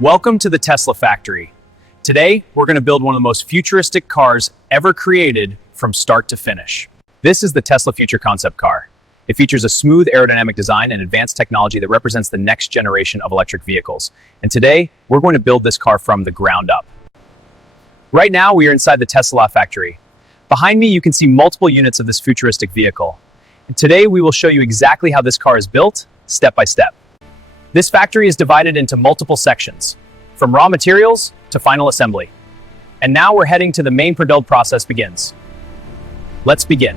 Welcome to the Tesla factory. Today, we're going to build one of the most futuristic cars ever created from start to finish. This is the Tesla Future Concept Car. It features a smooth aerodynamic design and advanced technology that represents the next generation of electric vehicles. And today, we're going to build this car from the ground up. Right now, we are inside the Tesla factory. Behind me, you can see multiple units of this futuristic vehicle. And today, we will show you exactly how this car is built, step by step. This factory is divided into multiple sections, from raw materials to final assembly. And now we're heading to the main build process begins. Let's begin.